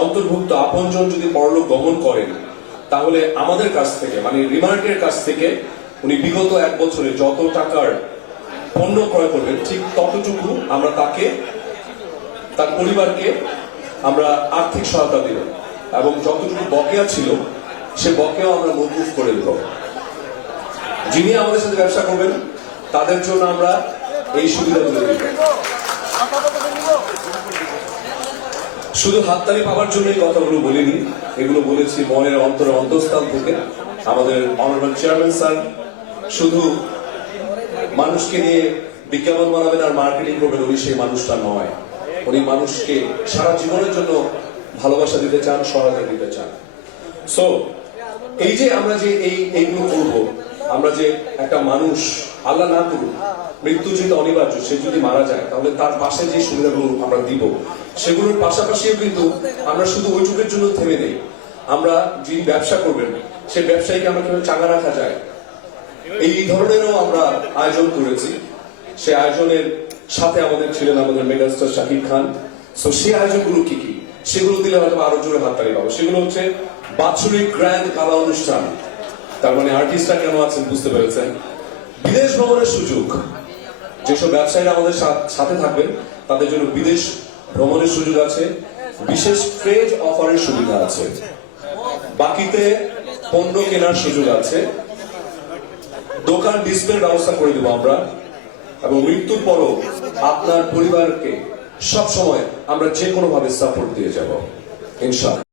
অন্তর্ভুক্ত আপনজন যদি পরলোক গমন করেন, তাহলে আমাদের কাছ থেকে মানে রিমার্কের কাছ থেকে, উনি বিগত এক বছরে যত টাকার পণ্য ক্রয় করবেন, ঠিক ততটুকু আমরা তাকে, তার পরিবারকে আমরা আর্থিক সহায়তা দিব। এবং যতটুকু বকেয়া ছিল, সে বকেয়াও আমরা মজবুত করে দেব। যিনি আমাদের সাথে ব্যবসা করবেন, তাদের জন্য আমরা এই সুবিধাগুলো দিব। শুধু হাততালি পাওয়ার জন্য এই কথাগুলো বলিনি। এগুলো বলেছি মনের অন্তরে অন্তঃস্থল থেকে। আমাদের অনারেবল চেয়ারম্যান স্যার শুধু মানুষকে নিয়ে বিজ্ঞাপন বানাবেন আর মার্কেটিং করবেন, উনি সেই মানুষটা নয়। উনি মানুষকে সারা জীবনের জন্য ভালোবাসা দিতে চান, সহায়তা দিতে চান। সো এই যে আমরা যে এই এইগুলো করব, আমরা যে একটা মানুষ, আল্লাহ না করুন মৃত্যু যেহেতু অনিবার্য, সে যদি মারা যায়, তাহলে তার পাশে যে সুবিধাগুলো আমরা দিব, সেগুলোর পাশাপাশিও কিন্তু আমরা শুধু ওইটুকের জন্য থেমে নেই। আমরা যিনি ব্যবসা করবেন সেই ব্যবসায়ীকে আমরা কীভাবে চাঙা রাখা যায়? এই ধরনেরও আমরা আয়োজন করেছি। সে আয়োজনের সাথে আমাদের ছিলেন আমাদের মেগাস্টার শাকিব খান। তো সেই আয়োজনগুলো কি কি? সেগুলো দিলে হয়তো আরও জোরে হাততালি পাবো। সেগুলো হচ্ছে বাৎসরিক গ্র্যান্ড গালা অনুষ্ঠান। তার মানে আর্টিস্টরা কেন আছেন বুঝতে পেরেছেন? বিদেশ ভ্রমণের সুযোগ। যেসব ব্যবসায়ীরা আমাদের সাথে থাকবেন, তাদের জন্য বিদেশ ভ্রমণের সুযোগ আছে, বিশেষ ট্রেড অফারের সুবিধা আছে। বাকিতে পণ্য কেনার সুযোগ আছে। দোকান ডিসপ্লের ব্যবস্থা করে দেবো আমরা, এবং মৃত্যুর পরও আপনার পরিবারকে সব সময় আমরা যে কোনো ভাবে সাপোর্ট দিয়ে যাব, ইনশাআল্লাহ।